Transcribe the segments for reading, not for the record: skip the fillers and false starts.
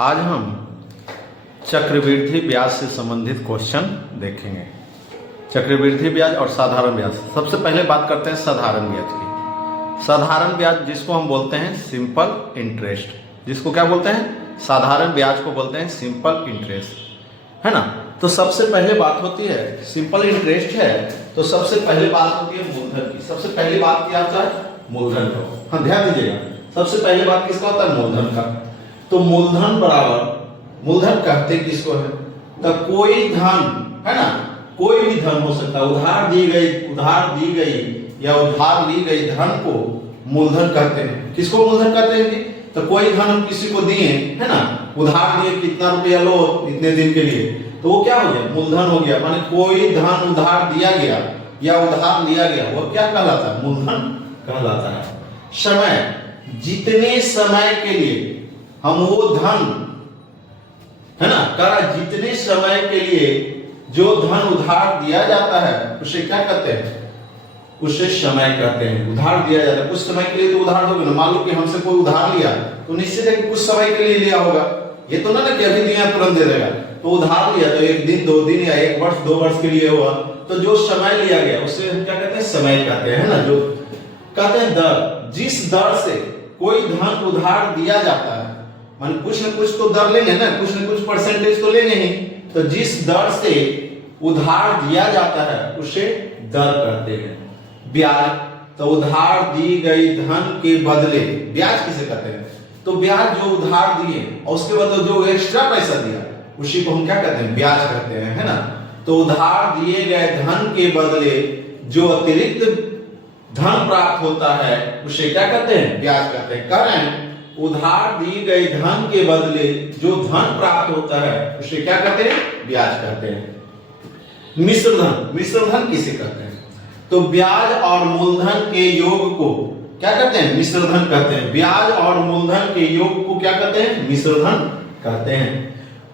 आज हम चक्रवृद्धि ब्याज से संबंधित क्वेश्चन देखेंगे। चक्रवृद्धि ब्याज और साधारण ब्याज। सबसे पहले बात करते हैं साधारण ब्याज की। साधारण ब्याज जिसको हम बोलते हैं सिंपल इंटरेस्ट, जिसको क्या बोलते हैं, साधारण ब्याज को बोलते हैं सिंपल इंटरेस्ट, है ना। तो सबसे पहले बात होती है सिंपल इंटरेस्ट है, तो सबसे पहले बात होती है मूलधन की। सबसे पहली बात क्या होता है, मूलधन को। हाँ, ध्यान दीजिएगा, सबसे पहले बात किसका होता है, मूलधन का। तो मूलधन बराबर, मूलधन कहते किसको है, तो कोई धन, है ना, कोई भी धन हो सकता है, उधार दी गई या उधार ली गई धन को मूलधन कहते हैं। किसको मूलधन कहते हैं? तो कोई धन हम किसी को दिए, है ना, उधार दिए, कितना रुपया लो इतने दिन के लिए, तो वो क्या हो गया, मूलधन हो गया। माने कोई धन उधार दिया गया या उधार लिया गया, वो क्या कहलाता है, मूलधन कहलाता है। समय, जितने समय के लिए हम वो धन, है ना, करा, जितने समय के लिए जो धन उधार दिया जाता है उसे क्या कहते हैं, उसे समय कहते हैं। उधार दिया जाता है, कुछ समय के लिए तो उधार दोगे ना। मान लो कि हमसे कोई उधार लिया तो निश्चित है कि कुछ समय के लिए लिया होगा, ये तो ना कि अभी दिया तुरंत दे देगा। तो उधार लिया तो एक दिन, 2 दिन या 1 वर्ष, 2 वर्ष के लिए हुआ, तो जो समय लिया गया उसे हम क्या कहते हैं, समय कहते हैं, ना। जो कहते हैं दर, जिस दर से कोई धन उधार दिया जाता है, मान कुछ न कुछ तो दर लेंगे ना, कुछ न कुछ परसेंटेज तो लेंगे ही। तो जिस दर से उधार दिया जाता है उसे दर कहते हैं। ब्याज, तो उधार दी गई धन के बदले ब्याज किसे कहते हैं, तो ब्याज जो उधार दिए और उसके बदले जो एक्स्ट्रा पैसा दिया उसी को हम क्या कहते हैं, ब्याज कहते हैं, है ना। तो उधार दिए गए धन के बदले जो अतिरिक्त धन प्राप्त होता है उसे क्या कहते हैं, ब्याज कहते हैं। कारण उधार दी गई धन के बदले जो धन प्राप्त होता है उसे क्या कहते हैं, ब्याज कहते हैं। मिश्र धन, मिश्र धन किसे कहते हैं, तो ब्याज और मूलधन के योग को क्या कहते हैं, मिश्र धन कहते हैं। ब्याज और मूलधन के योग को क्या कहते हैं, मिश्र धन कहते हैं।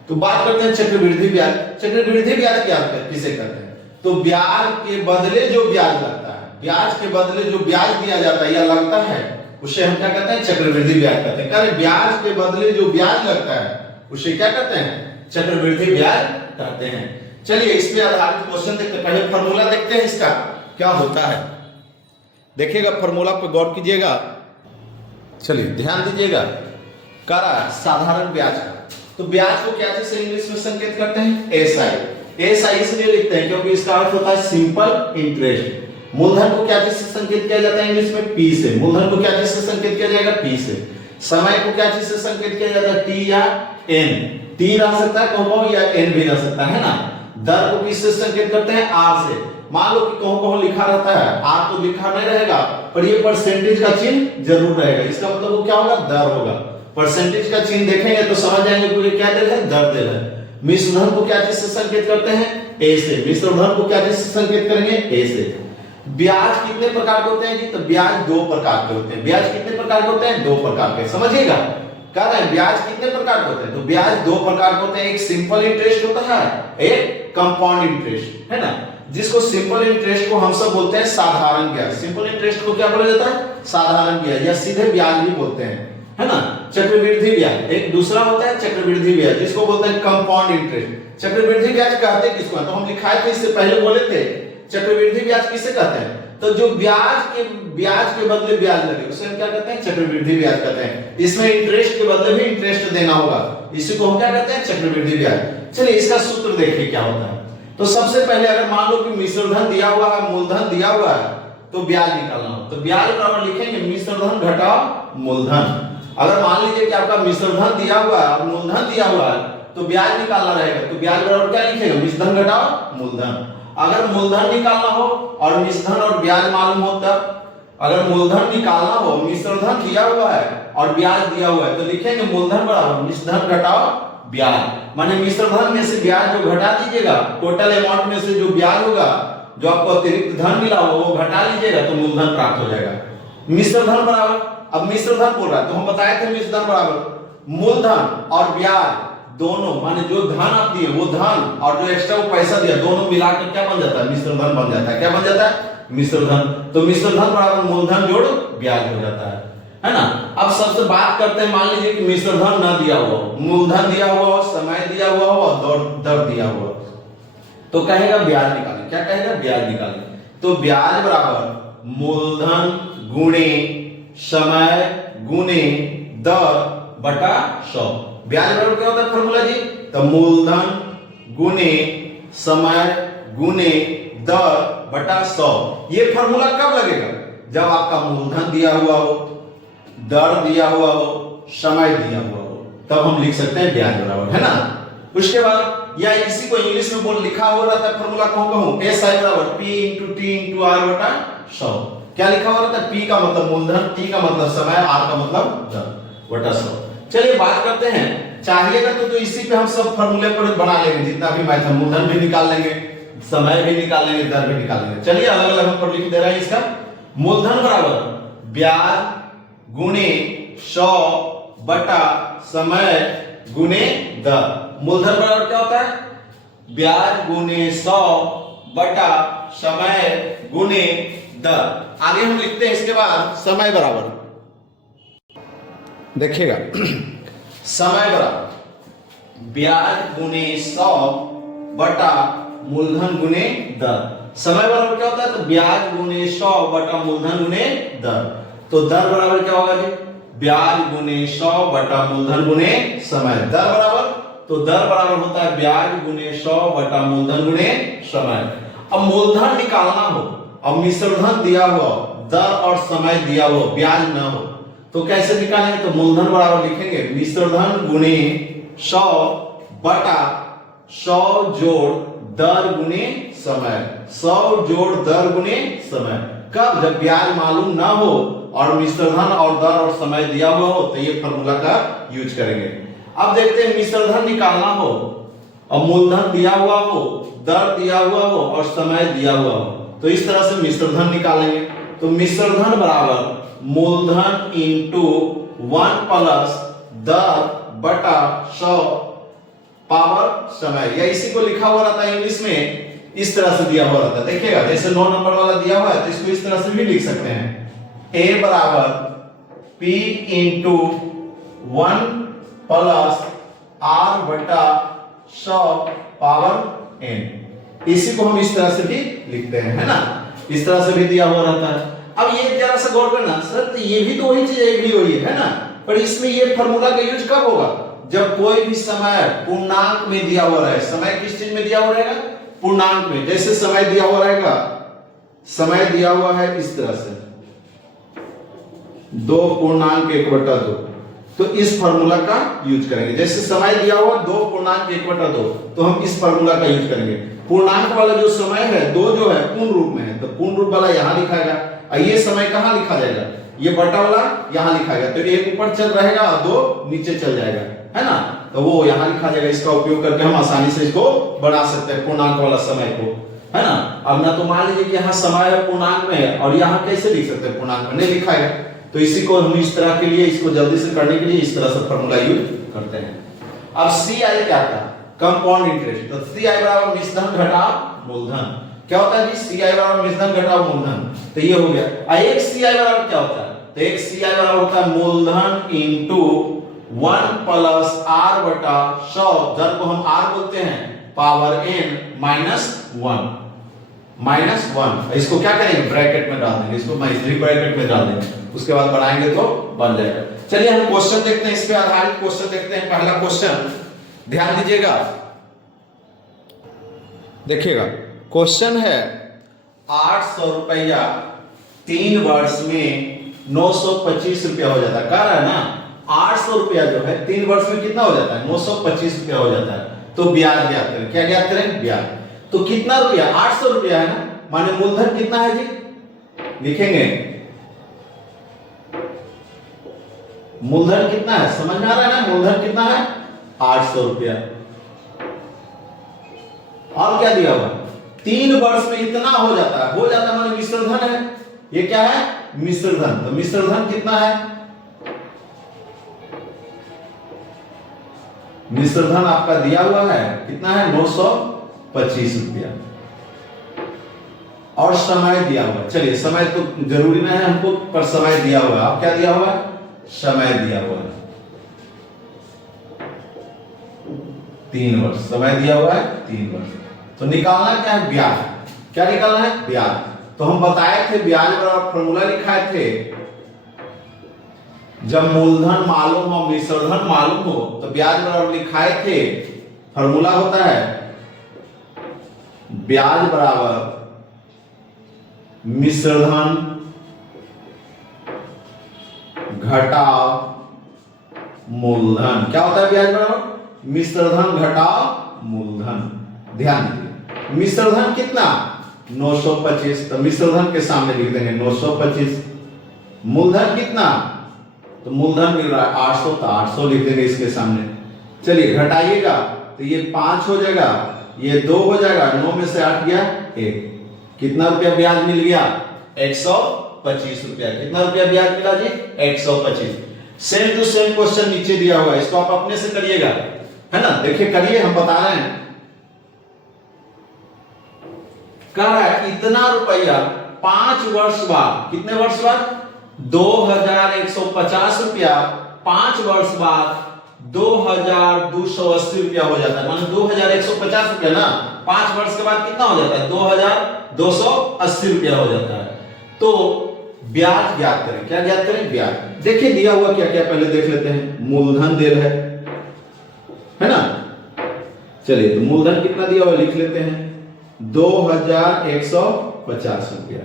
तो बात करते हैं चक्रवृद्धि ब्याज। चक्रवृद्धि ब्याज क्या किसे कहते हैं, तो ब्याज के बदले जो ब्याज लगता है, ब्याज के बदले जो ब्याज दिया जाता है या लगता है उसे हम क्या कहते हैं, चक्रवृद्धि ब्याज कहते हैं। कारण ब्याज के बदले जो ब्याज लगता है उसे क्या कहते हैं, चक्रवृद्धि ब्याज कहते हैं। चलिए इस पे आधारित क्वेश्चन देखते हैं। पहले फॉर्मूला देखते हैं इसका क्या होता है, देखिएगा, फॉर्मूला पे गौर कीजिएगा। चलिए ध्यान दीजिएगा, करा साधारण ब्याज का, तो ब्याज को क्या चीज से इंग्लिश में संकेत करते हैं, एसआई इसलिए लिखते हैं क्योंकि इसका अर्थ होता है सिंपल इंटरेस्ट। मूलधन को क्या चीज से संकेत किया जाता है इंग्लिश में, पी से। मूलधन को क्या चीज से संकेत किया जाएगा, पी से। समय को क्या चीज से संकेत किया जाता है, टी या एन। टी रह सकता है कहो या एन भी रह सकता है ना। दर को किससे संकेत करते हैं, आर से। मान लो कि कहो लिखा रहता है, आर तो लिखा नहीं रहेगा पर ये परसेंटेज का चिन्ह जरूर रहेगा, इसका मतलब वो क्या होगा, दर होगा। परसेंटेज का चिन्ह देखेंगे तो समझ जाएंगे कि क्या दे रहा है, दर दे रहा है। मिश्र धन को क्या चीज से संकेत करते हैं, ए से। मिश्र धन को क्या चीज से संकेत करेंगे, ए से। ब्याज कितने प्रकार के होते हैं जी, तो ब्याज 2 प्रकार के होते हैं। ब्याज कितने प्रकार के होते हैं, 2 प्रकार के, समझिएगा। कह रहे हैं ब्याज कितने प्रकार के होते हैं, तो ब्याज 2 प्रकार के होते हैं। एक सिंपल इंटरेस्ट होता है, एक कंपाउंड इंटरेस्ट, है ना। जिसको सिंपल इंटरेस्ट को हम सब बोलते हैं साधारण ब्याज। सिंपल इंटरेस्ट को क्या बोला जाता है, साधारण ब्याज या सीधे ब्याज भी बोलते हैं, है ना। चक्रवृद्धि ब्याज एक दूसरा होता है, चक्रवृद्धि ब्याज जिसको बोलते हैं कंपाउंड इंटरेस्ट। चक्रवृद्धि ब्याज कहते हैं किसको, तो हम लिखाए थे इससे पहले बोले थे, चक्रवृद्धि ब्याज किसे कहते हैं, तो जो ब्याज के बदले ब्याज लगे उसे हम क्या कहते हैं, चक्रवृद्धि ब्याज कहते हैं। इसमें इंटरेस्ट के बदले भी इंटरेस्ट देना होगा, इसी को हम क्या कहते हैं, चक्रवृद्धि ब्याज। चलिए इसका सूत्र देखिए क्या होता है। तो सबसे पहले अगर मान लो कि मिश्र धन दिया हुआ है, मूलधन दिया हुआ है, तो ब्याज निकालना हो, तो ब्याज बराबर लिखेंगे मिश्र धन घटाओ मूलधन। अगर मान लीजिए कि आपका मिश्र धन दिया हुआ है और मूलधन दिया हुआ है तो ब्याज निकालना रहेगा, तो ब्याज बराबर क्या लिखेगा, मिश्र धन घटाओ मूलधन। अगर मूलधन निकालना हो और मिश्र धन और ब्याज मालूम हो, तब अगर मूलधन निकालना हो, मिश्र धन दिया हुआ है और ब्याज दिया हुआ है, तो लिखेंगे मूलधन बराबर मिश्र धन घटाओ ब्याज। माने मिश्र धन में से ब्याज जो घटा दीजिएगा, टोटल अमाउंट में से जो ब्याज होगा, जो आपको अतिरिक्त धन मिला हो वो घटा लीजिएगा तो मूलधन प्राप्त हो जाएगा। मिश्र धन बराबर, अब मिश्र धन बोल रहा है तो हम बताए थे मिश्र धन बराबर मूलधन और ब्याज दोनों, माने जो धन आप दिए वो धन और जो एक्स्ट्रा वो पैसा दिया दोनों मिलाकर क्या बन जाता है, मिश्र धन बन जाता है। क्या बन जाता है, मिश्र धन। तो मिश्र धन बराबर मूलधन जोड़ ब्याज हो जाता है है ना। अब सबसे बात करते हैं, मान लीजिए कि मिश्र धन न दिया हुआ हो, मूलधन दिया हुआ हो, समय दिया हुआ हो और दर दिया हुआ हो, तो कहेगा ब्याज निकालें। क्या कहेगा? ब्याज निकालें। तो ब्याज बराबर मूलधन गुणे समय गुणे दर बटा 100। ब्याज बराबर क्या होता है फॉर्मूला जी? तो मूलधन गुणे समय गुणे दर बटा 100। ये फॉर्मूला कब लगेगा? जब आपका मूलधन दिया हुआ हो, दर दिया हुआ हो, समय दिया हुआ हो, तब हम लिख सकते हैं ब्याज बराबर, है ना। उसके बाद या इसी को इंग्लिश में बोल लिखा हुआ रहता है फॉर्मूला, कौन कहूं? एस आई बराबर P into T into R बटा 100। क्या लिखा हुआ रहता है? पी का मतलब मूलधन, टी का मतलब समय, आर का मतलब दर बटा 100। चलिए बात करते हैं, चाहिएगा तो इसी पे हम सब फॉर्मूले पर बना लेंगे, जितना भी मैथ है। मूलधन भी निकाल लेंगे, समय भी निकाल लेंगे, दर भी निकाल लेंगे। चलिए अलग अलग हम पर लिख दे रहे हैं इसका। मूलधन बराबर ब्याज गुणे 100 बटा समय गुणे दर। मूलधन बराबर क्या होता है? ब्याज गुणे 100 बटा समय गुणे दर। आगे हम लिखते हैं इसके बाद समय बराबर, देखिएगा समय बराबर ब्याज गुणे 100 बटा मूलधन गुणे दर। समय बराबर क्या होता है? तो ब्याज गुणे 100 बटा मूलधन गुणे दर। तो दर बराबर क्या होगा जी? ब्याज गुणे 100 बटा मूलधन गुणे समय। दर बराबर, तो दर बराबर होता है ब्याज गुणे 100 बटा मूलधन गुणे समय। अब मूलधन निकालना हो, अब मिश्रधन दिया हुआ, दर और समय दिया हुआ, ब्याज ना हो, तो कैसे निकालेंगे? तो मूलधन बराबर लिखेंगे मिश्रधन गुणे 100 बटा 100 जोड़ दर गुणे समय। 100 जोड़ दर गुणे समय कब? जब ब्याज मालूम ना हो और मिश्रधन और दर और समय दिया हुआ हो, तो ये फॉर्मूला का यूज करेंगे। अब देखते हैं, मिश्रधन निकालना हो और मूलधन दिया हुआ हो, दर दिया हुआ हो और समय दिया हुआ हो, तो इस तरह से मिश्रधन निकालेंगे। तो मिश्रधन बराबर मूलधन इंटू 1 प्लस दर बटा 100 पावर समय, या इसी को लिखा हुआ रहता है इंग्लिश में, इस तरह से दिया हुआ रहता है। देखिएगा जैसे 9 नंबर वाला दिया हुआ है, तो इसको इस तरह से भी लिख सकते हैं, a बराबर p इंटू 1 प्लस r बटा 100 पावर n। इसी को हम इस तरह से भी लिखते हैं, है ना। इस तरह से भी दिया हुआ रहता है। अब ये जरा सा गौर करना सर, तो ये भी तो वही चीज, ये भी वही है ना, पर इसमें ये फॉर्मूला का यूज कब होगा? जब कोई भी समय पूर्णांक में दिया हुआ रहे। समय किस चीज में दिया हुआ रहेगा? पूर्णांक में। जैसे समय दिया हुआ रहेगा, समय दिया हुआ है इस तरह से 2 पूर्णांक 1 बटा 2, तो इस फॉर्मूला का यूज करेंगे। जैसे समय दिया हुआ 2 पूर्णांक 1 बटा 2, तो हम इस फॉर्मूला का यूज करेंगे। पूर्णांक वाला जो समय है 2 जो है पूर्ण रूप में है, तो पूर्ण रूप वाला यहां लिखाएगा, और ये समय कहां लिखा जाएगा? ये बटा वाला यहां लिखाएगा, तो 1 ऊपर चल रहेगा और 2 नीचे चल जाएगा, है ना। तो वो यहां लिखा जाएगा। इसका उपयोग करके हम आसानी से इसको बना सकते हैं, पूर्णांक वाला समय को, है ना। अब ना तो मान लीजिए कि यहाँ समय है पूर्णांक में है, और यहाँ कैसे लिख सकते हैं? पूर्णांक में नहीं लिखाएगा, तो इसी को हम इस तरह के लिए, इसको जल्दी से करने के लिए इस तरह से फॉर्मूला यूज करते हैं। अब CI क्या था? Compound interest. तो CI बराबर मिश्रधन घटा मूलधन। क्या होता है जी? CI बराबर मिश्रधन घटा मूलधन, तो ये हो गया। एक CI बराबर क्या होता है? तो एक CI बराबर होता है मूलधन इंटू 1 प्लस r बटा 100, दर को हम r बोलते हैं, पावर n माइनस 1। इसको क्या करेंगे? ब्रैकेट में डाल देंगे, इसको मैं ब्रैकेट में डाल देंगे, उसके बाद बनाएंगे तो बन जाएगा। चलिए हम क्वेश्चन देखते हैं, इस पे आधारित क्वेश्चन देखते हैं। पहला क्वेश्चन ध्यान दीजिएगा, देखिएगा क्वेश्चन है 800 रुपया 3 वर्ष में 925 रुपया हो जाता है। कह रहा है ना 800 रुपया जो है 3 वर्ष में कितना हो जाता है? 925 रुपया हो जाता है। तो ब्याज ज्ञात करें। क्या ज्ञात करें? ब्याज। तो कितना रुपया? 800 रुपया है ना, माने मूलधन कितना है जी? लिखेंगे मूलधन कितना है, समझ में आ रहा है ना? मूलधन कितना है? 800 रुपया। और क्या दिया हुआ? 3 वर्ष में इतना हो जाता है, माने मिश्रधन है। ये क्या है? मिश्रधन। तो मिश्रधन कितना है? मिश्रधन आपका दिया हुआ है कितना है? 925 रुपया। और समय दिया हुआ है, चलिए समय तो जरूरी नहीं है हमको, पर समय दिया हुआ है। आप क्या दिया हुआ है? समय दिया हुआ है 3 वर्ष, समय दिया हुआ है 3 वर्ष। तो निकालना क्या है? ब्याज। क्या निकालना है? ब्याज। तो हम बताए थे ब्याज बराबर फॉर्मूला लिखाए थे, जब मूलधन मालूम हो मिश्रधन मालूम हो तो ब्याज बराबर लिखाए थे, फॉर्मूला होता है ब्याज बराबर मिश्रधन घटाव मूलधन। क्या होता है ब्याज बराबर? मिश्रधन घटाव मूलधन। ध्यान दीजिए, मिश्रधन कितना? 925, तो मिश्रधन के सामने लिख देंगे 925। मूलधन कितना? तो मूलधन मिल रहा है 800, तो 800 लिख देंगे इसके सामने। चलिए घटाइएगा तो ये 5 हो जाएगा, ये 2 हो जाएगा, 9 में से 8 गया 1। कितना रुपया ब्याज मिल गया? 125 रुपया। कितना रुपया ब्याज मिला जी? 125। सेम टू सेम क्वेश्चन नीचे दिया हुआ है, इसको आप अपने से करिएगा, है ना। देखिए करिए, हम बता रहे हैं। कह रहा है इतना रुपया 5 वर्ष बाद, कितने वर्ष बाद? 2150 रुपया 5 वर्ष बाद 2280 रुपया हो जाता है। मानो 2150 रुपया ना 5 वर्ष के बाद कितना हो जाता है? 2280 रुपया हो जाता है। तो ब्याज ज्ञात करें। क्या ज्ञात करें? ब्याज। देखिए दिया हुआ क्या क्या, पहले देख लेते हैं। मूलधन दे रहा है ना। चलिए तो मूलधन कितना दिया हुआ लिख लेते हैं, 2150 रुपया।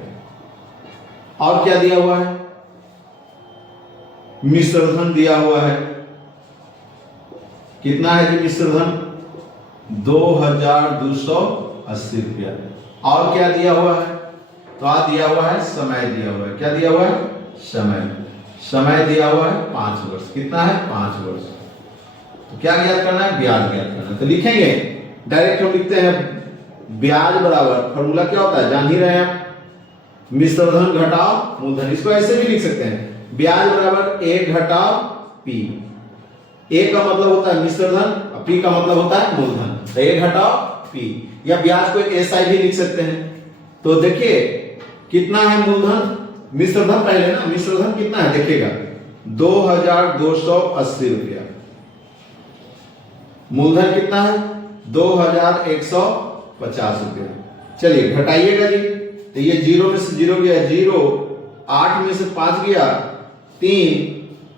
और क्या दिया हुआ है? मिश्रधन दिया हुआ है, कितना है जी मिश्रधन? 2280 रुपया। और क्या दिया हुआ है? तो आ दिया हुआ है समय दिया हुआ है। क्या दिया हुआ है? समय। समय दिया हुआ है 5 वर्ष। कितना है? 5 वर्ष। तो क्या ज्ञात करना है? ब्याज ज्ञात करना है। तो लिखेंगे डायरेक्ट, हम लिखते हैं ब्याज बराबर, फॉर्मूला क्या होता है जान ही रहे हैं, मिश्रधन घटाव मूलधन। इसको ऐसे भी लिख सकते हैं, ब्याज बराबर a घटाव p। a का मतलब होता है मिश्रधन, p का मतलब होता है मूलधन। तो a घटाव p, या ब्याज को एक SI भी लिख सकते हैं। तो देखिए कितना है मूलधन, मिश्रधन पहले ना, मिश्रधन कितना है देखिएगा 2280 रुपया। मूलधन कितना है? 2150 रुपया। चलिए घटाइएगा जी, तो ये 0 में से 0 गया 0, 8 में से 5 गया 3,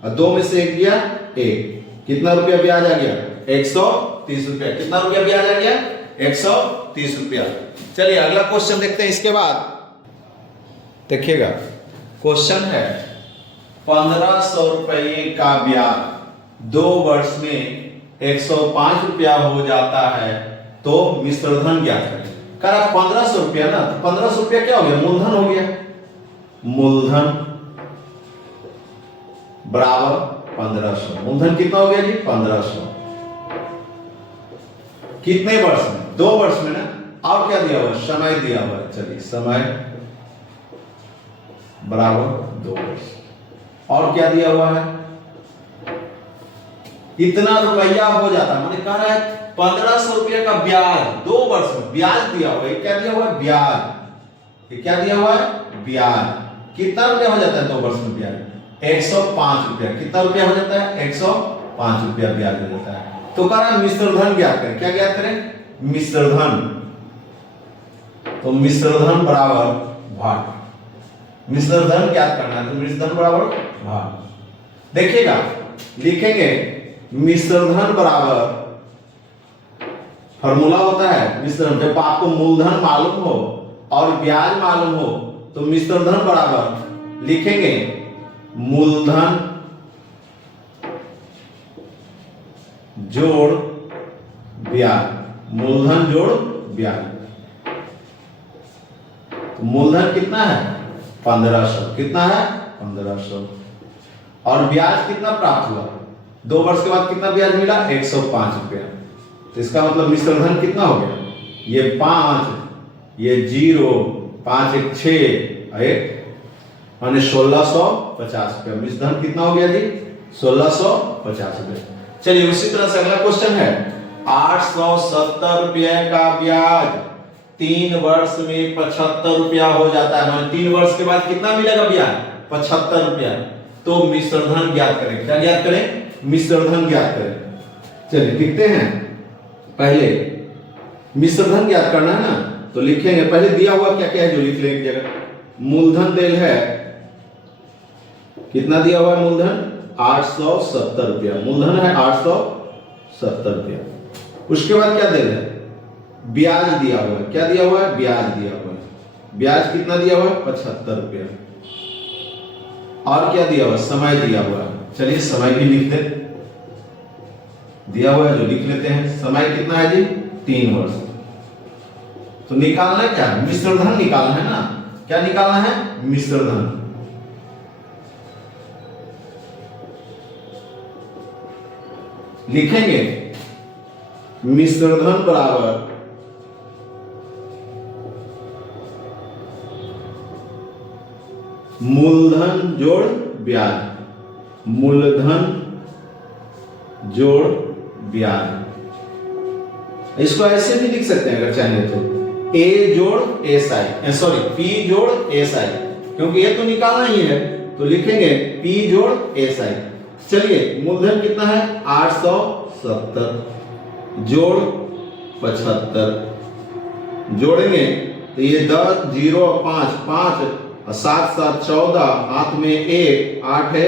और 2 में से 1 गया 1। कितना रुपया ब्याज आ गया? 130 रुपया। कितना रुपया ब्याज आ गया? 130 रुपया। चलिए अगला क्वेश्चन देखते हैं। इसके बाद देखिएगा क्वेश्चन है 1500 रुपये का ब्याज 2 वर्ष में 105 रुपया हो जाता है, तो मिश्रधन ज्ञात करें। कह रहा 1500 रुपया ना, तो 1500 रुपया क्या हो गया? मूलधन हो गया। मूलधन बराबर 1500। मूलधन कितना हो गया जी? 1500। कितने वर्ष में? 2 वर्ष में ना। और क्या दिया हुआ? समय दिया हुआ है। चलिए समय बराबर 2 वर्ष। और क्या दिया हुआ है? इतना रुपया हो जाता है, मैंने कह रहा है 1500 रुपया का ब्याज 2 वर्ष में ब्याज दिया हुआ है। क्या दिया हुआ है? ब्याज। ये क्या दिया हुआ है? ब्याज। कितना रुपया हो जाता है 2 वर्ष में ब्याज? 105 रुपया। कितना रुपया हो जाता है? 105 रुपया ब्याज हो जाता है। तो कह रहा है मिश्रधन ज्ञात करें। क्या ज्ञात करें? मिश्रधन। तो मिश्रधन बराबर भाग। मिश्रधन ज्ञात करना है, तो मिश्रधन बराबर भाग। देखिएगा लिखेंगे मिश्रधन बराबर, फॉर्मूला होता है मिश्रधन, जब आपको मूलधन मालूम हो और ब्याज मालूम हो तो मिश्रधन बराबर लिखेंगे मूलधन जोड़ ब्याज। मूलधन जोड़ ब्याज। तो मूलधन कितना है? 1500। कितना है? 1500। और ब्याज कितना प्राप्त हुआ? 2 वर्ष के बाद कितना ब्याज मिला? 105 रुपया। तो इसका मतलब मिश्रधन कितना हो गया? ये 5, ये 0, 5 1 6, एक माने 1650 रुपया। मिश्रधन कितना हो गया जी? 1650 रुपया। चलिए उसी तरह से अगला क्वेश्चन है 870 रुपये का ब्याज 3 वर्ष में 75 रुपया हो जाता है। 3 वर्ष के बाद कितना मिलेगा ब्याज? 75 रुपया। तो मिश्र धन ज्ञात करें। क्या ज्ञात करें? मिश्र धन ज्ञात करें। चलिए लिखते हैं, पहले मिश्र धन ज्ञात करना है ना, तो लिखेंगे पहले दिया हुआ क्या क्या है जो लिख लेंगे जगह। मूलधन देल है, कितना दिया हुआ है मूलधन? 870 रुपया मूलधन है, 870 रुपया। उसके बाद क्या देल है? ब्याज दिया हुआ है। क्या दिया हुआ है? ब्याज दिया हुआ है। ब्याज कितना दिया हुआ है? 75 रुपया। और क्या दिया हुआ? समय दिया हुआ है। चलिए समय भी लिख दे, दिया हुआ है जो लिख लेते हैं। समय कितना है जी? 3 वर्ष। तो निकालना क्या है? मिश्र धन निकालना है ना। क्या निकालना है? मिश्र धन। लिखेंगे मिश्र धन बराबर मूलधन जोड़ ब्याज। मूलधन जोड़ ब्याज। इसको ऐसे भी लिख सकते हैं अगर चाहें तो, ए जोड़ एस आई, सॉरी पी जोड़ एस आई, क्योंकि ये तो निकालना ही है, तो लिखेंगे पी जोड़ एस आई। चलिए मूलधन कितना है? 870 जोड़ 75 जोड़ेंगे तो ये 10 0 5 5 7 7 14, हाथ में 1 8 है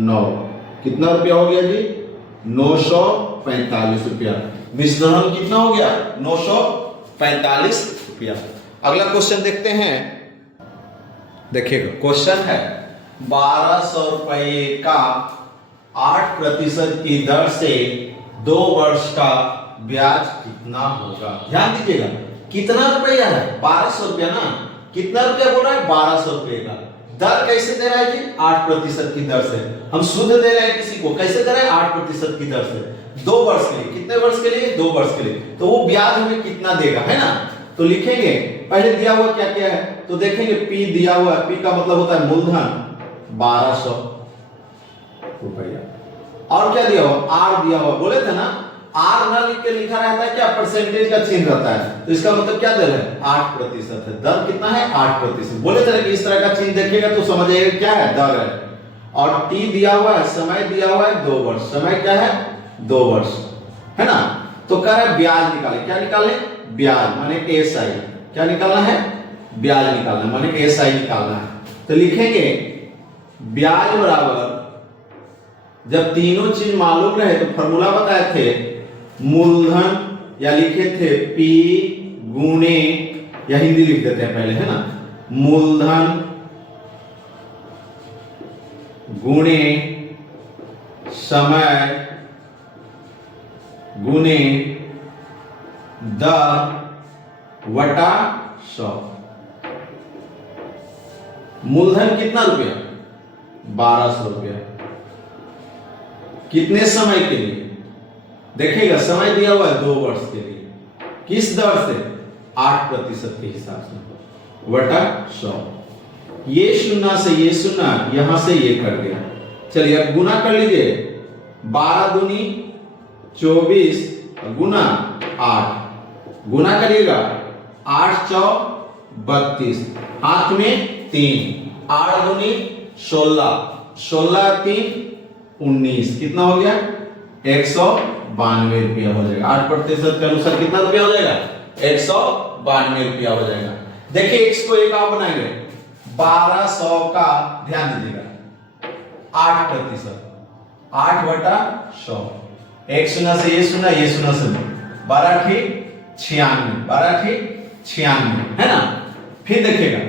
9, कितना रुपया हो गया जी? 945 रुपया। मिश्र धन कितना हो गया? 945 रुपया। अगला क्वेश्चन देखते हैं। देखिएगा क्वेश्चन है 1200 रुपये का 8% की दर से 2 वर्ष का ब्याज कितना होगा? ध्यान दीजिएगा, कितना रुपया है? 1200 रुपया ना। कितना रुपया बोल रहा है? 1200 रुपये का। दर कैसे दे रहा है जी? 8% की दर से। हम शुद्ध दे रहे हैं किसी को, कैसे दे रहे हैं? 8% की दर से 2 वर्ष के लिए। कितने वर्ष के लिए? 2 वर्ष के लिए। तो वो ब्याज हमें कितना देगा, है ना। तो लिखेंगे पहले दिया हुआ क्या क्या है, तो देखेंगे पी दिया हुआ है। पी का मतलब होता है मूलधन 1200 रुपया। और क्या दिया हुआ? आर दिया हुआ। बोले थे ना आर ना लिख के लिखा रहता है क्या? परसेंटेज का चिन्ह रहता है, तो इसका मतलब क्या दे रहे हैं? 8% है। दर कितना है? 8%। बोले थे कि इस तरह का चिन्ह देखेगा तो समझ आएगा क्या है? दर है। और टी दिया हुआ है, समय दिया हुआ है 2 वर्ष। समय क्या है? 2 वर्ष, है ना। तो कह रहे ब्याज निकाले। क्या निकाले? ब्याज माने एस आई। क्या निकालना है? ब्याज निकालना माने एस आई निकालना है। तो लिखेंगे ब्याज बराबर, जब तीनों चीज मालूम रहे तो फॉर्मूला बताए थे, मूलधन या लिखे थे पी गुणे, या हिंदी लिख देते हैं पहले, है ना, मूलधन गुणे समय गुणे दर वटा 100। मूलधन कितना रुपया? 1200 रुपया। कितने समय के लिए? देखिएगा समय दिया हुआ है 2 वर्ष के लिए। किस दर से? 8% के हिसाब से वटा 100। ये शून्य से ये शून्य, यहां से ये कट गया। चलिए अब गुना कर लीजिए। 12 दूनी 24 गुना 8, गुना करिएगा 8 चौ 32, हाथ में 3, 8 दूनी 16, 16 3 19, कितना हो गया? 192 रुपया हो जाएगा। 8% के अनुसार कितना रुपया हो जाएगा? 192 रुपया हो जाएगा। देखिए x को एक आप बनाएंगे 1200 का, ध्यान दीजिएगा 8%, 8 बटा 100, एक शून्य से ये शून्य, ये शून्य से 12 ठीक 96, 12 ठीक 96, है ना। फिर देखिएगा,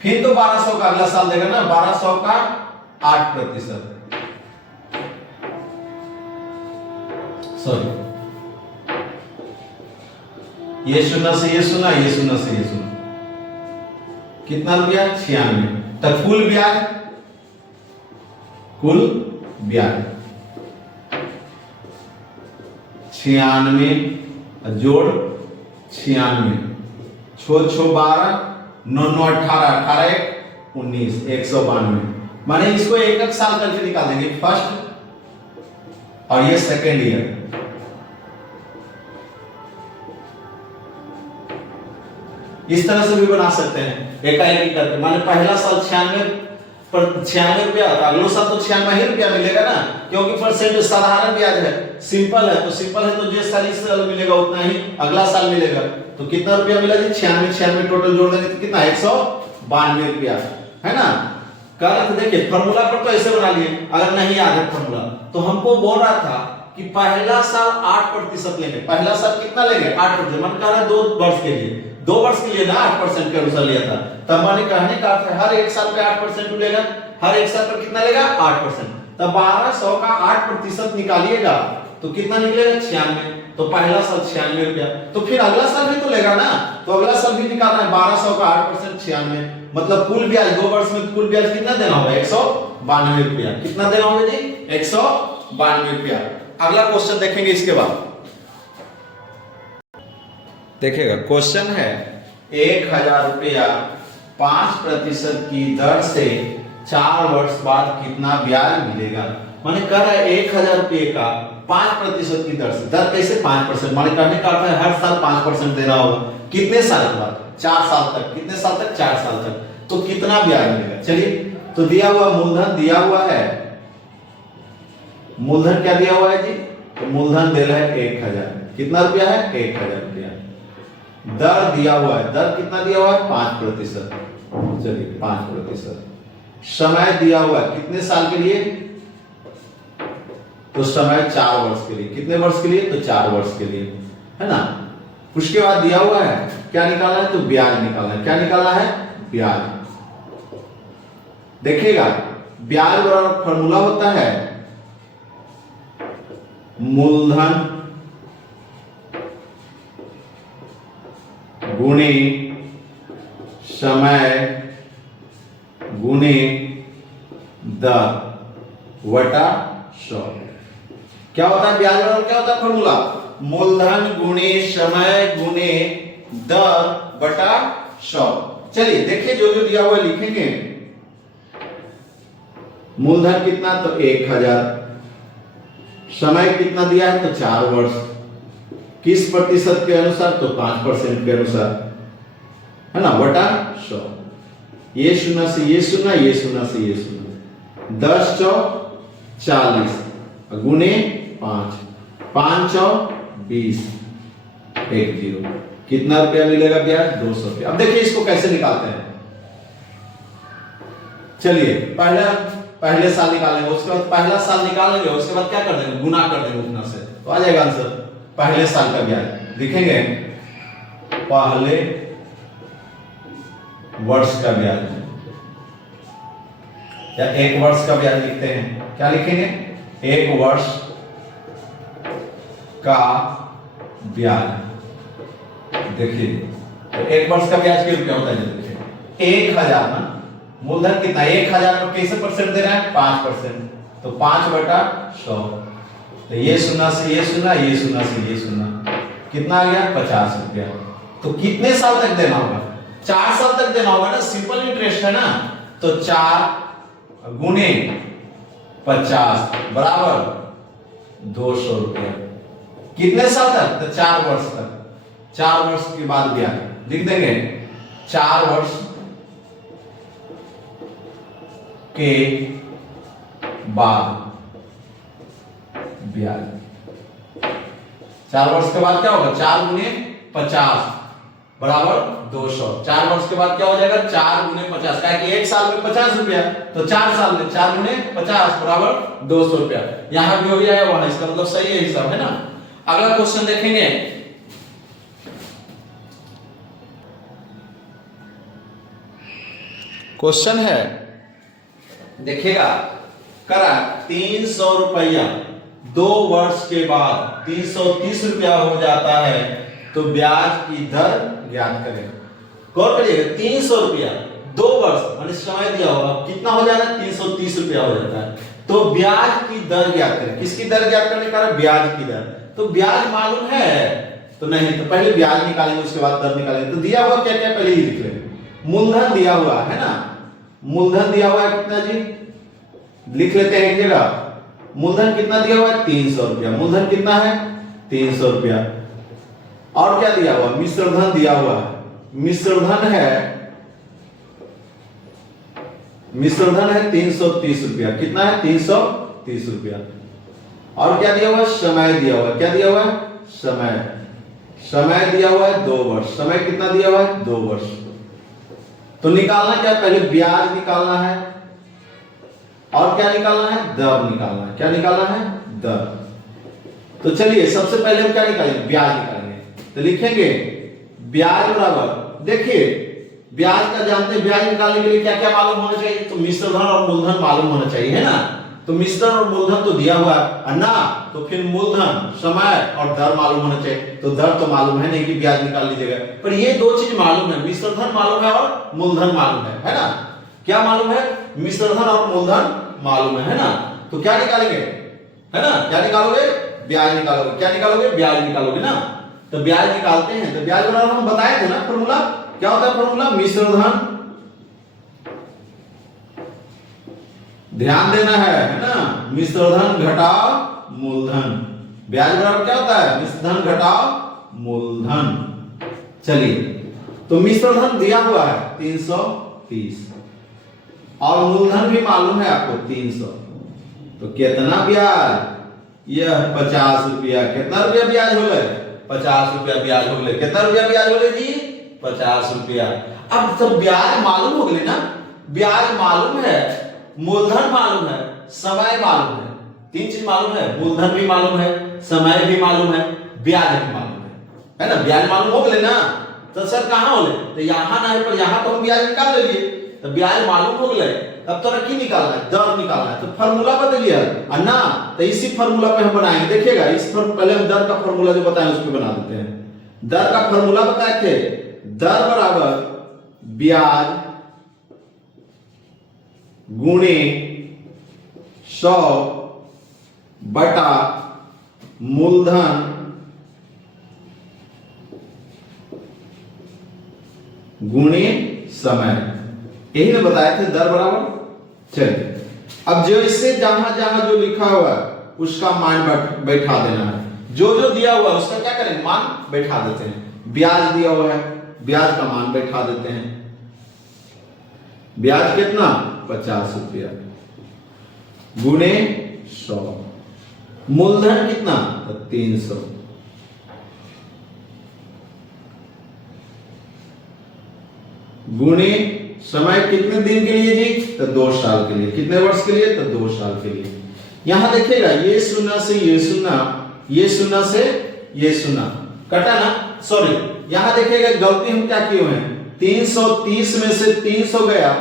फिर तो 1200 का अगला साल देगा ना, 1200 का 8%, सॉरी ये शून्य से ये शून्य, ये शून्य से ये शून्य, कितना रुपया? 96। तो कुल ब्याज, कुल ब्याज 96 जोड़ 96, छो 12, 9 9 18, 18 1 19, 192। माने इसको एक एक साल करके निकाल देंगे, फर्स्ट और ये सेकेंड ईयर। इस तरह से भी बना सकते हैं, एकाएक करके। माने पहला साल 96 पर 96 रुपया, तो अगले साल तो 96 ही रुपया मिलेगा ना, क्योंकि परसेंट साधारण ब्याज है, सिंपल है, तो सिंपल है तो जो साल इस साल मिलेगा उतना ही अगला साल मिलेगा। तो कितना रुपया मिला जी? 96 टोटल जोड़ देंगे तो कितना? 192 रुपया, है ना। कर देखिए फॉर्मूला पर तो ऐसे बना लिए, अगर नहीं याद है फॉर्मूला तो हमको बोल रहा था कि पहला साल 8% लेंगे। पहला साल कितना लेंगे? 8%। मन कह रहा है 2 वर्ष के लिए, 2 वर्ष के लिए ना 8% के अनुसार लिया था, तब मैंने कहने का अर्थ है हर एक साल पे 8% मिलेगा, हर एक साल पर कितना लेगा? 8%। तब 1200 का 8% निकालिएगा तो कितना निकलेगा? 96। तो पहला साल 96 रुपया, तो फिर अगला साल भी तो लेगा ना, तो अगला साल भी निकालना है। 1200 का 8% 96, मतलब कुल ब्याज 2 वर्ष में कुल ब्याज कितना देना होगा? 192 रुपया। कितना देना होगा जी? 192 रुपया। अगला क्वेश्चन देखेंगे इसके बाद। देखिएगा क्वेश्चन है 1000 रुपया 5% की दर से 4 वर्ष बाद कितना ब्याज मिलेगा। माने कह रहा है 1000 रुपये का 5% की दर से, दर कैसे 5%? माने कहने का अर्थ है हर साल 5% देना होगा। कितने साल के बाद? 4 साल तक। कितने साल तक? 4 साल तक। तो कितना ब्याज मिलेगा? चलिए, तो दिया हुआ मूलधन दिया हुआ है, मूलधन क्या दिया हुआ है जी? तो मूलधन दे रहा है 1000। कितना रुपया है? 1000 रुपया। दर दिया हुआ है, दर कितना दिया हुआ है? 5%। चलिए 5%। समय दिया हुआ है कितने साल के लिए? तो समय 4 वर्ष के लिए। कितने वर्ष के लिए? तो 4 वर्ष के लिए, है ना। उसके बाद दिया हुआ है क्या निकालना है? तो ब्याज निकालना है। क्या निकालना है? ब्याज। देखिएगा ब्याज बराबर फॉर्मूला होता है मूलधन गुणे समय गुणे दर वटा 100। क्या होता है ब्याज बराबर? क्या होता है फॉर्मूला? मूलधन गुणे समय गुणे दर बटा 100। चलिए देखिए जो जो दिया हुआ लिखेंगे। मूलधन कितना? तो 1000। समय कितना दिया है? तो 4 वर्ष। किस प्रतिशत के अनुसार? तो 5% के अनुसार, है ना, बटा 100। ये शून्य से ये शून्य, ये शून्य से ये शून्य। 10 चौक 40 गुने 5, 5 चौक 20, 10। कितना रुपया मिलेगा ब्याज? 200 रुपया। अब देखिए इसको कैसे निकालते हैं। चलिए पहले साल निकालेंगे, उसके बाद पहला साल निकालेंगे, उसके बाद क्या कर देंगे? गुना कर देंगे उतना से, तो आ जाएगा आंसर। पहले साल का ब्याज लिखेंगे, पहले वर्ष का ब्याज या 1 वर्ष का ब्याज लिखते हैं। क्या लिखेंगे? 1 वर्ष का ब्याज। देखिए तो 1 वर्ष का ब्याज कितने रुपया होता है? देखिए 1000 ना, मूलधन कितना? 1000 को कैसे परसेंट दे रहा है? 5%। तो 5/100। तो ये शून्य से ये शून्य, ये शून्य से ये शून्य, कितना आ गया? 50 रुपया। तो कितने साल तक देना होगा? 4 साल तक देना होगा ना, सिंपल इंटरेस्ट है ना। तो 4 गुने 50 बराबर 200 रुपया। कितने साल तक? तो 4 वर्ष तक। 4 वर्ष के बाद ब्याज लिख देंगे। 4 वर्ष के बाद ब्याज। 4 वर्ष के बाद क्या होगा? 4 गुने 50 बराबर 200। 4 वर्ष के बाद क्या हो जाएगा? 4 गुने 50, क्या कि 1 साल में 50 रुपया, तो 4 साल में 4 गुने 50 बराबर 200 रुपया। यहां भी हो गया है, वहां, इसका मतलब सही है हिसाब, है ना। अगला क्वेश्चन देखेंगे। क्वेश्चन है, देखिएगा, करा 300 रुपया 2 वर्ष के बाद 330 रुपया हो जाता है, तो ब्याज की दर ज्ञात करें। गौर करिएगा, 300 रुपया 2 वर्ष माने समय दिया होगा, कितना हो जाएगा? 330 रुपया हो जाता है। तो ब्याज की दर ज्ञात करें। किसकी दर ज्ञात करने का? ब्याज की दर। तो ब्याज मालूम है तो नहीं, तो पहले ब्याज निकालेंगे, उसके बाद दर निकालेंगे। तो दिया हुआ क्या क्या पहले ही लिख लेंगे। मूलधन दिया हुआ है ना, मूलधन दिया हुआ है कितना जी? लिख लेते हैं एक जगह। मूलधन कितना दिया हुआ है? 300 रुपया। मूलधन कितना है? 300 रुपया। और क्या दिया हुआ? मिश्रधन दिया हुआ है। मिश्रधन है मिश्र धन है 330 रुपया। कितना है? 330 रुपया। और क्या दिया हुआ है? समय दिया हुआ है। क्या दिया हुआ है? समय। समय दिया हुआ है 2 वर्ष। समय कितना दिया हुआ है? 2 वर्ष। तो निकालना क्या? पहले ब्याज निकालना है और क्या निकालना है? दर निकालना है। क्या निकालना है? दर। तो चलिए सबसे पहले हम क्या निकालेंगे? ब्याज निकालेंगे। तो लिखेंगे ब्याज बराबर, देखिए ब्याज का जानते हैं, ब्याज निकालने के लिए क्या क्या मालूम होना चाहिए? तो मिश्र धन और मूलधन मालूम होना चाहिए, है ना। तो मिश्र धन और मूलधन तो दिया हुआ है ना, तो फिर मूलधन, समय और दर मालूम होना चाहिए। तो दर तो मालूम है नहीं कि ब्याज निकाल लीजिएगा, पर ये दो चीज मालूम है, मिश्र धन मालूम है और मूलधन मालूम है ना। क्या मालूम है? मिश्र धन और मूलधन मालूम है ना। तो क्या निकालेंगे? है ना, क्या निकालोगे? ब्याज निकालोगे। क्या निकालोगे? ब्याज निकालोगे ना। तो ब्याज निकालते हैं। तो ब्याज बराबर हम बताए थे ना फॉर्मूला, क्या होता है फॉर्मूला? मिश्र धन, ध्यान देना है ना, मिश्र धन घटाओ मूलधन। ब्याज बराबर क्या होता है? मिश्र धन घटाओ मूलधन। चलिए, तो मिश्र धन दिया हुआ है 330 और मूलधन भी मालूम है आपको 300। तो कितना ब्याज? यह 50 रुपया। कितना रुपया ब्याज हो गए? 50 रुपया ब्याज हो गए। कितना रुपया ब्याज हो गए जी? 50 रुपया। अब जब ब्याज मालूम हो गए ना, ब्याज मालूम है, मूलधन मालूम है, समय मालूम है, 3 चीज मालूम है, मूलधन भी मालूम है, समय भी मालूम है, ब्याज भी मालूम है ना। ब्याज मालूम हो गए ना, तो सर कहां हो गए? तो यहां ना है, पर यहां तो हम ब्याज निकाल लिए। तो ब्याज मालूम हो गए, अब तो की निकालना है? दर निकालना है। तो फार्मूला बदलिए ना, तो इसी फार्मूला पे हम बनाएंगे। देखिएगा इस पहले हम दर का फार्मूला जो बताए उस पे बना देते हैं। दर का फार्मूला बताए थे, दर बराबर ब्याज गुणे 100 बटा मूलधन गुणे समय। यही ना बताए थे दर बराबर। चलिए, अब जो इससे जहां जहां जो लिखा हुआ है उसका मान बैठा देना है। जो जो दिया हुआ है उसका क्या करें? मान बैठा देते हैं। ब्याज दिया हुआ है, ब्याज का मान बैठा देते हैं। ब्याज कितना? 50 रुपया गुणे 100। मूलधन कितना? 300 गुणे समय कितने दिन के लिए जी? तो 2 साल के लिए। कितने वर्ष के लिए? तो 2 साल के लिए। यहां देखिएगा ये शून्य से ये शून्य, ये शून्य से ये शून्य कटा ना, सॉरी यहां देखिएगा गलती हम क्या किए हैं? 330 में से 300 गया,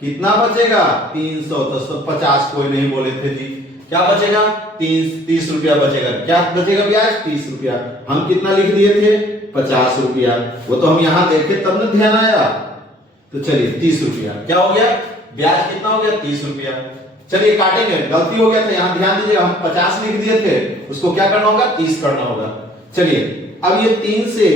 कितना बचेगा? 300। तो 50 कोई नहीं बोले थे जी। क्या बचेगा? 30 रुपया बचेगा। क्या बचेगा? ब्याज 30 रुपया। हम कितना लिख दिए थे? 50 रुपया। वो तो हम यहां देखे तब न ध्यान आया। तो चलिए 30 रुपया क्या हो गया? ब्याज कितना हो गया? 30 रुपया। चलिए काटेंगे, गलती हो गया था, यहां ध्यान दीजिए, हम 50 लिख दिए थे, उसको क्या करना होगा? 30 करना होगा। चलिए, अब ये 3 से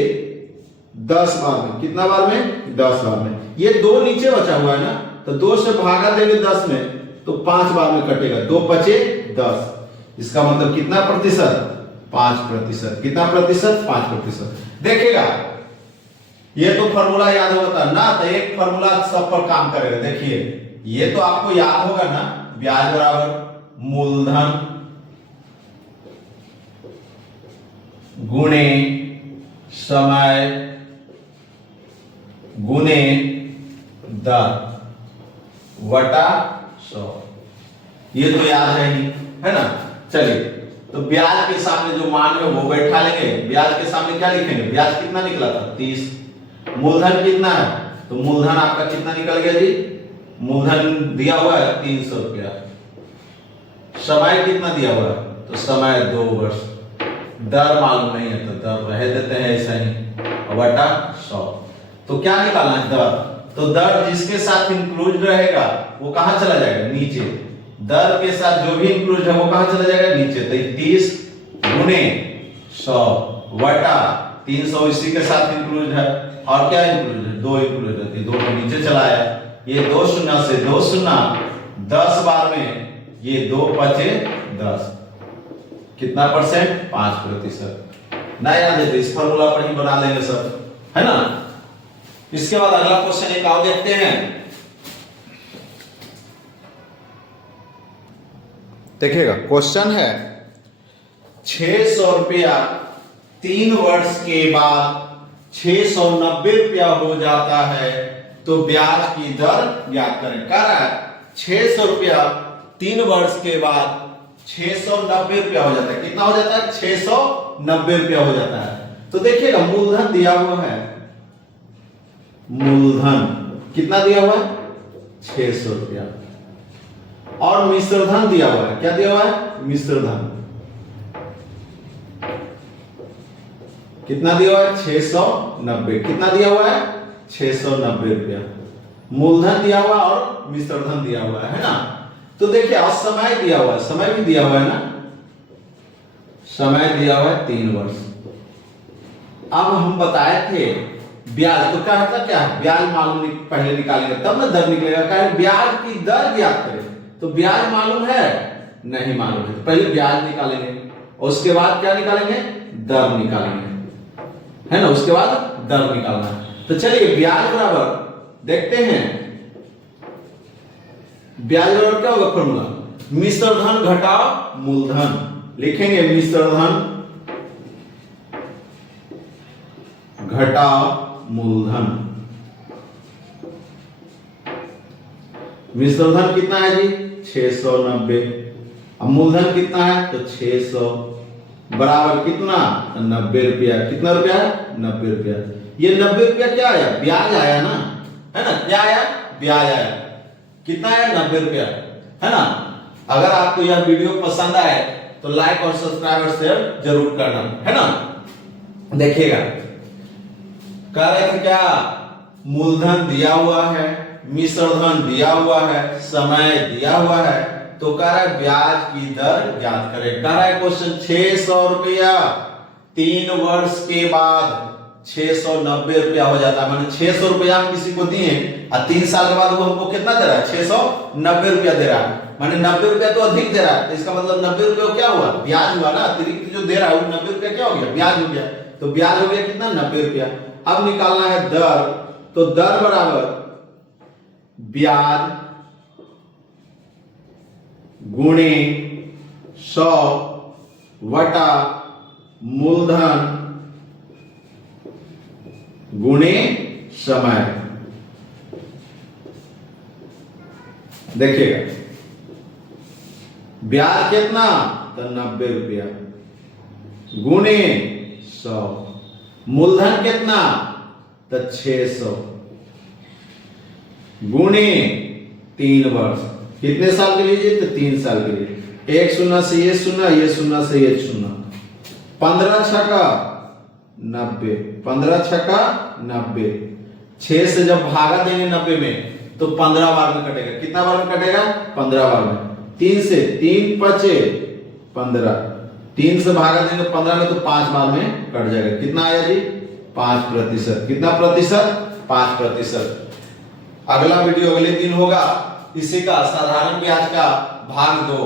10 बार में, कितना बार में? 10 बार में। ये 2 नीचे बचा हुआ है ना, तो 2 से भागा देंगे 10 में, तो 5 बार में कटेगा। 2 बचे 10। इसका मतलब कितना प्रतिशत? 5%। कितना प्रतिशत? 5%। देखिएगा ये तो फॉर्मूला याद होगा ना, तो एक फॉर्मूला सब पर काम करेगा। देखिए ये तो आपको याद होगा ना, ब्याज बराबर मूलधन गुणे समय गुणे दर वटा 100। ये तो याद है ही, है ना। चलिए, तो ब्याज के सामने जो मान है वो बैठा लेंगे। ब्याज के सामने क्या लिखेंगे? ब्याज कितना निकला था? 30। मूलधन कितना है? तो मूलधन आपका कितना निकल गया जी? मूलधन दिया हुआ है 300 रुपया। समय कितना दिया हुआ है? तो समय 2 वर्ष। दर मालूम नहीं है तो दर रह देते हैं ऐसा ही, वटा 100। तो क्या निकालना है? दर। तो दर जिसके साथ इंक्लूड रहेगा वो कहां चला जाएगा? नीचे। दर के साथ जो भी इंक्लूड है वो कहां चला जाएगा? नीचे। तो 30 गुणे 100 वटा 300 इसी के साथ इंक्लूड है, और क्या इंक्लूड है? 2 इंक्लूड है, 2 को नीचे चलाया। ये 2 शून्य से 2 शून्य, 10 बार में ये 2 बचे 10। कितना परसेंट? 5%। ना याद है तो इस फॉर्मूला पर ही बना लेंगे सब, है ना। इसके बाद अगला क्वेश्चन एक और देखते हैं। देखिएगा क्वेश्चन है 600 रुपया 3 वर्ष के बाद 690 रुपया हो जाता है तो ब्याज की दर ज्ञात करें। कह रहा है 600 रुपया 3 वर्ष के बाद 690 रुपया हो जाता है। कितना हो जाता है? 690 रुपया हो जाता है। तो देखिएगा मूलधन दिया हुआ है, मूलधन कितना दिया हुआ है? 600 रुपया, और मिश्रधन दिया हुआ है। क्या दिया हुआ है? मिश्रधन कितना दिया हुआ है? 690। कितना दिया हुआ है? 690 रुपया। मूलधन दिया हुआ और मिश्रधन दिया हुआ है ना। तो देखिए और समय दिया हुआ है, समय भी दिया हुआ है ना, समय दिया हुआ है 3 वर्ष। अब हम बताए थे ब्याज, तो क्या था? क्या ब्याज मालूम पहले निकालेंगे तब ना दर निकलेगा। क्या ब्याज की दर ज्ञात करें, तो ब्याज मालूम है? नहीं मालूम है। पहले ब्याज निकालेंगे और उसके बाद क्या निकालेंगे? दर निकालेंगे, है ना। उसके बाद दर निकालना है। तो चलिए ब्याज बराबर देखते हैं। ब्याज बराबर क्या होगा? फॉर्मूला मिश्रधन घटा मूलधन। लिखेंगे मिश्रधन घटा मूलधन। मिश्रधन कितना है जी? 690। अब मूलधन कितना है? तो 600 बराबर कितना? 90 रुपया। कितना रुपया है? 90 रुपया। ये 90 रुपया क्या आया? ब्याज आया ना, है ना। क्या आया? ब्याज आया। कितना आया? 90 रुपया, है ना। अगर आपको यह वीडियो पसंद आए तो लाइक और सब्सक्राइब और शेयर जरूर करना, है ना। देखिएगा कह रहे थे क्या? मूलधन दिया हुआ है, मिश्रधन दिया हुआ है, समय दिया हुआ है, तो कह रहा है ब्याज की दर ज्ञात करें। कह रहा है क्वेश्चन 600 रुपया 3 वर्ष के बाद 690 रुपया हो जाता है। माने 600 रुपया हम किसी को दिए और 3 साल के बाद वो हमको कितना दे रहा है? 690 रुपया दे रहा है। माने 90 रुपया तो अधिक दे रहा है, तो इसका मतलब 90 रुपया क्या हुआ? ब्याज हुआ ना। अतिरिक्त जो दे रहा है वो 90 रुपया क्या हो गया? ब्याज हो गया। तो ब्याज हो गया कितना? 90 रुपया। अब निकालना है दर, तो दर बराबर ब्याज गुणे 100 वटा मूलधन गुणे समय। देखिएगा ब्याज कितना? तो 90 रुपया गुणे 100। मूलधन कितना? तो 600 गुणे 3 वर्ष। कितने साल के लिए? तो 3 साल के लिए। एक शून्य से ये शून्य, ये शून्य से ये शून्य। 15 छक्का 90, 15 छक्का 90। 6 से जब भागा देंगे 90 में तो 15 बार में कटेगा। कितना बार में कटेगा? 15 बार में। 3 से 3 पचे 15, 3 से भागा देंगे 15 में तो 5 बार में कट जाएगा। कितना आया जी? 5%। कितना प्रतिशत? 5%। अगला वीडियो अगले दिन होगा। इसी का साधारण ब्याज का भाग 2